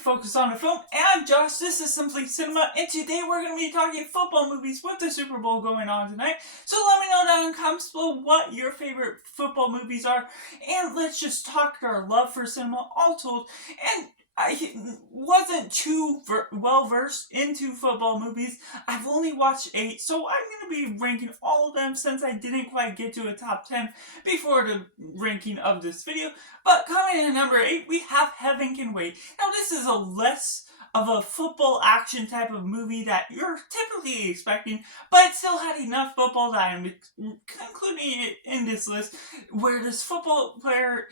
Focus on the Film. And Josh, this is Simply Cinema, and today we're going to be talking football movies with the Super Bowl going on tonight. So let me know down in the comments below what your favorite football movies are, and let's just talk our love for cinema all told. And I wasn't too well versed into football movies. I've only watched 8, so I'm going to be ranking all of them since I didn't quite get to a top 10 before the ranking of this video. But coming in at number 8, we have Heaven Can Wait. Now this is a less of a football action type of movie that you're typically expecting, but it still had enough football that I'm concluding it in this list, where this football player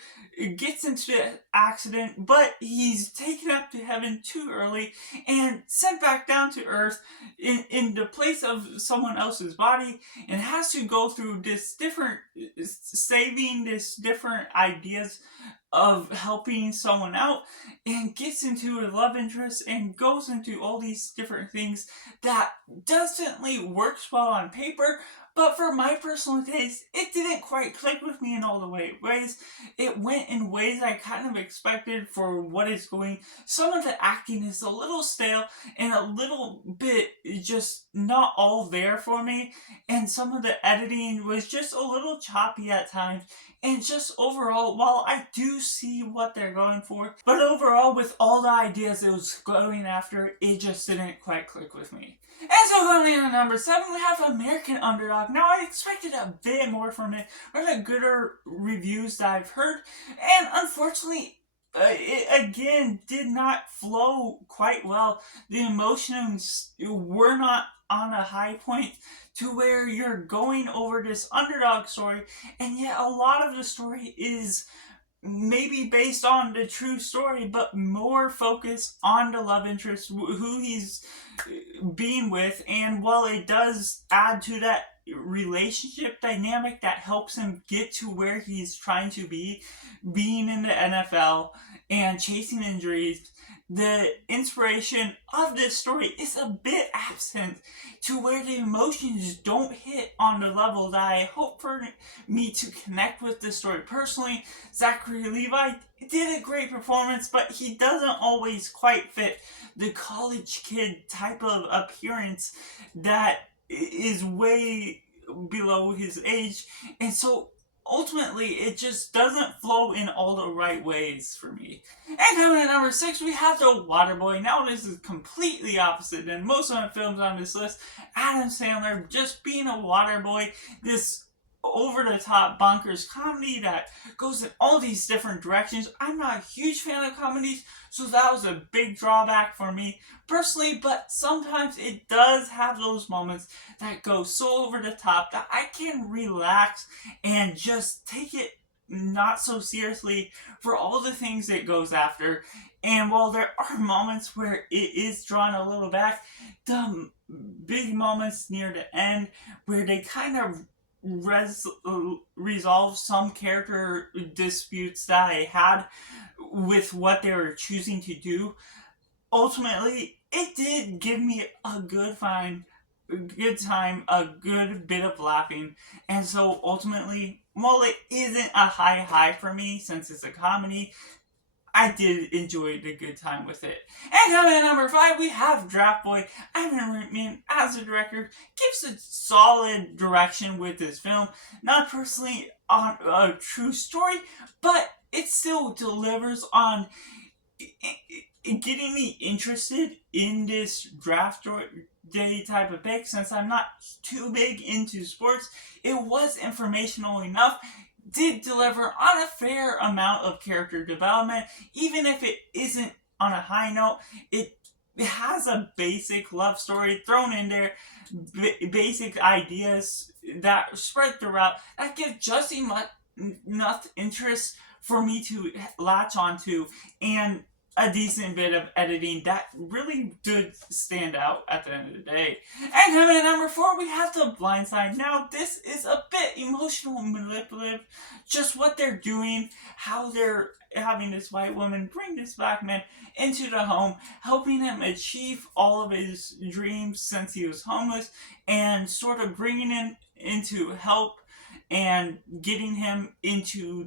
gets into an accident, but he's taken up to heaven too early and sent back down to earth in the place of someone else's body, and has to go through this different ideas of helping someone out, and gets into a love interest and goes into all these different things that definitely works well on paper, but for my personal taste, it didn't quite click with me in all the ways. It went in ways I kind of expected for what it's going. Some of the acting is a little stale and a little bit just not all there for me, and some of the editing was just a little choppy at times. And just overall, while I do see what they're going for, but overall with all the ideas it was going after, it just didn't quite click with me. And so going in at number 7, we have American Underdog. Now I expected a bit more from it, or the gooder reviews that I've heard, and unfortunately it again did not flow quite well. The emotions were not on a high point to where you're going over this underdog story, and yet a lot of the story is maybe based on the true story, but more focused on the love interest, who he's being with. And while it does add to that relationship dynamic that helps him get to where he's trying to be, being in the NFL and chasing injuries, the inspiration of this story is a bit absent, to where the emotions don't hit on the level that I hope for me to connect with the story. Personally, Zachary Levi did a great performance, but he doesn't always quite fit the college kid type of appearance that is way below his age, and so ultimately, it just doesn't flow in all the right ways for me. And coming at number 6, we have The Waterboy. Now this is completely opposite than most of the films on this list. Adam Sandler just being a water boy, this over-the-top bonkers comedy that goes in all these different directions. I'm not a huge fan of comedies, so that was a big drawback for me personally, but sometimes it does have those moments that go so over the top that I can relax and just take it not so seriously for all the things it goes after. And while there are moments where it is drawn a little back, the big moments near the end where they kind of resolve some character disputes that I had with what they were choosing to do, ultimately it did give me a good time, a good bit of laughing. And so ultimately, while it isn't a high for me since it's a comedy, I did enjoy the good time with it. And coming at number 5, we have Draft Boy. Ivan Reitman, as a director, gives a solid direction with this film. Not personally on a true story, but it still delivers on getting me interested in this draft day type of pick. Since I'm not too big into sports, it was informational enough. Did deliver on a fair amount of character development, even if it isn't on a high note. It has a basic love story thrown in there, basic ideas that spread throughout that give just enough interest for me to latch onto, and a decent bit of editing that really did stand out at the end of the day. And coming at number 4, we have The Blind Side. Now, this is a bit emotional and manipulative. Just what they're doing, how they're having this white woman bring this black man into the home, helping him achieve all of his dreams since he was homeless, and sort of bringing him into help and getting him into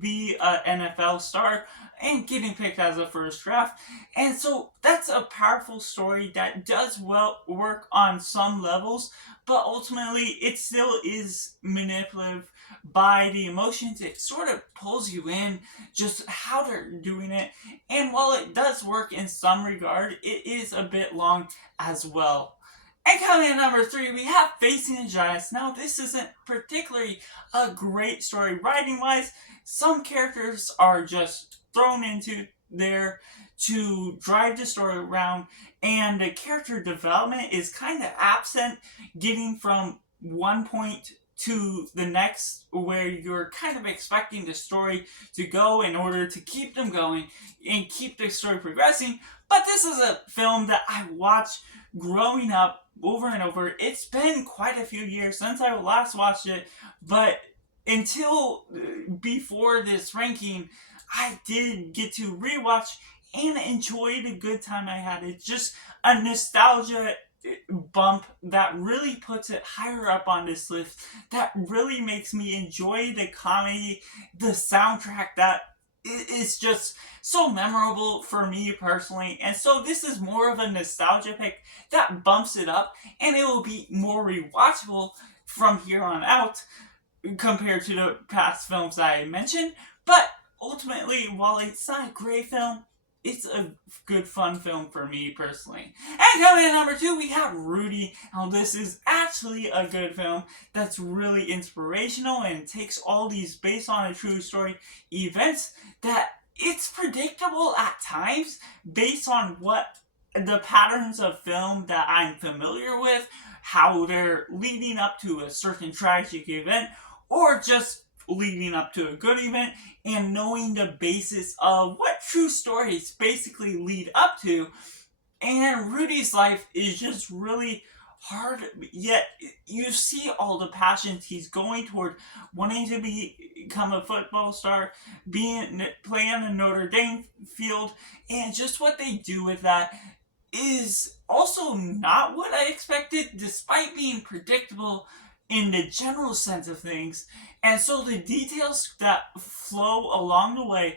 be an NFL star and getting picked as a first draft. And so that's a powerful story that does well work on some levels, but ultimately it still is manipulative by the emotions. It sort of pulls you in just how they're doing it. And while it does work in some regard, it is a bit long as well. And coming in number 3, we have Facing the Giants. Now, this isn't particularly a great story writing-wise. Some characters are just thrown into there to drive the story around, and the character development is kind of absent, getting from one point to the next where you're kind of expecting the story to go in order to keep them going and keep the story progressing. But this is a film that I watched growing up over and over. It's been quite a few years since I last watched it, but until before this ranking, I did get to rewatch and enjoy the good time I had. It's just a nostalgia bump that really puts it higher up on this list, that really makes me enjoy the comedy, the soundtrack that is just so memorable for me personally. And so this is more of a nostalgia pick that bumps it up, and it will be more rewatchable from here on out compared to the past films I mentioned. But ultimately, while it's not a great film, it's a good fun film for me personally. And coming in number 2, we have Rudy. Now this is actually a good film that's really inspirational and takes all these based on a true story events that it's predictable at times based on what the patterns of film that I'm familiar with, how they're leading up to a certain tragic event, or just leading up to a good event, and knowing the basis of what true stories basically lead up to. And Rudy's life is just really hard, yet you see all the passions he's going toward, wanting to become a football star, playing in Notre Dame field, and just what they do with that is also not what I expected, despite being predictable in the general sense of things. And so the details that flow along the way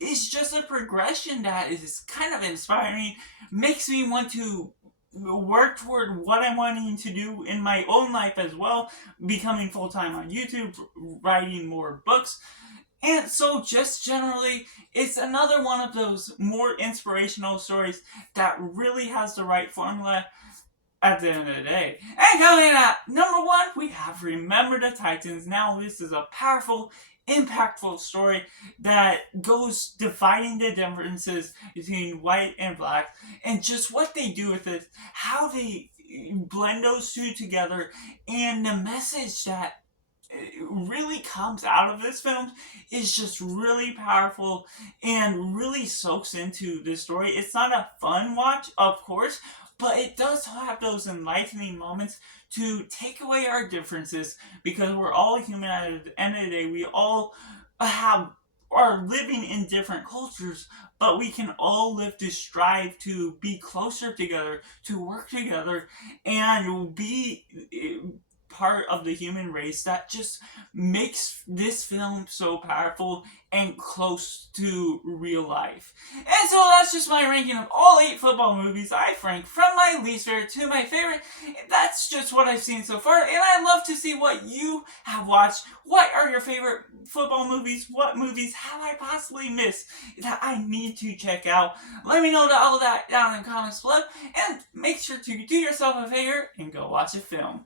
is just a progression that is kind of inspiring, makes me want to work toward what I'm wanting to do in my own life as well, becoming full-time on YouTube, writing more books. And so just generally, it's another one of those more inspirational stories that really has the right formula at the end of the day. And coming in at number 1, we have Remember the Titans. Now this is a powerful, impactful story that goes dividing the differences between white and black, and just what they do with it, how they blend those two together, and the message that really comes out of this film is just really powerful and really soaks into the story. It's not a fun watch, of course, but it does have those enlightening moments to take away our differences, because we're all human at the end of the day. We all are living in different cultures, but we can all live to strive to be closer together, to work together, and be part of the human race that just makes this film so powerful and close to real life. And so that's just my ranking of all 8 football movies I've ranked from my least favorite to my favorite. That's just what I've seen so far, and I'd love to see what you have watched. What are your favorite football movies? What movies have I possibly missed that I need to check out? Let me know all that down in the comments below, and make sure to do yourself a favor and go watch a film.